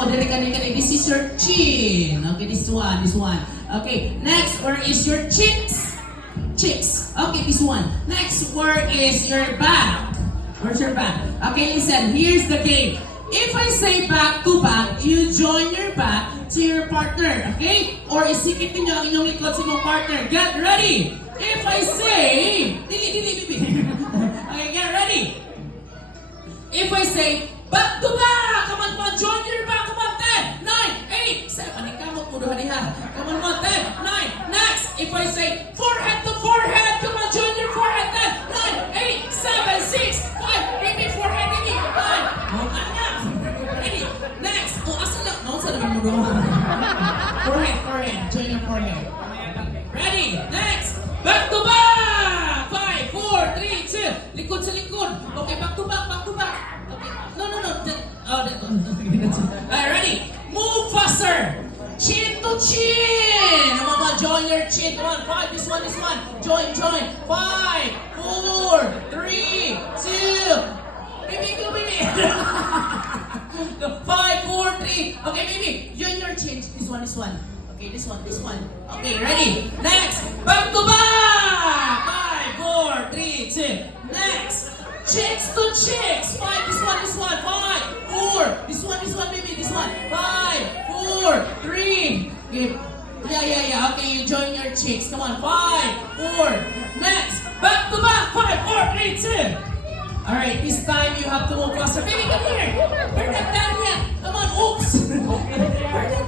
Oh, dali. This is your chin. Okay, this one. Okay, next, where is your cheeks? Cheeks. Okay, this one. Next, where is your back? Where's your back? Okay, listen, here's the game. If I say back to back, you join your back to your partner, okay? Or isikip ninyo ang inyong likod sa inyong partner. Get ready! If I say, dili. Okay, get ready. If I say, back to back! Come on, join your back. Come on, 10, 9, 8, 7. Ikamot mo doon, ha? Come on, 10, 9. Next, if I say, forehead to forehead. Come on, join your forehead. 10, 9, 8, 7, 6, 5. Baby, forehead, baby. 5. Oh, ready. Next. Oh, asa na? No, sa naman mo doon. Forehead. Join your forehead. Ready. Next. Back to back. 5, 4, 3, 2. Likod sa likod. Okay, back to back. Okay. No. Ready. Move faster. Chin to chin. Mama, join your chin. Come on, 5. This one. Join. 5, 4, 3, 2. Baby. 5, 4, 3. Okay, baby. Join your chin. This one. Okay, this one. Okay, ready. Next. Back to back. 5, 4, 3, 2. Next. Cheeks to cheeks. 5. This one. 5, 4. This one, baby. This one. 5, 4, 3. Okay. Yeah. Okay, you join your cheeks. Come on. 5, 4. Next. Back to back. 5, 4, 3, 2. Alright, this time you have to move faster. Baby, come here. We're not done yet. Come on, oops. We're not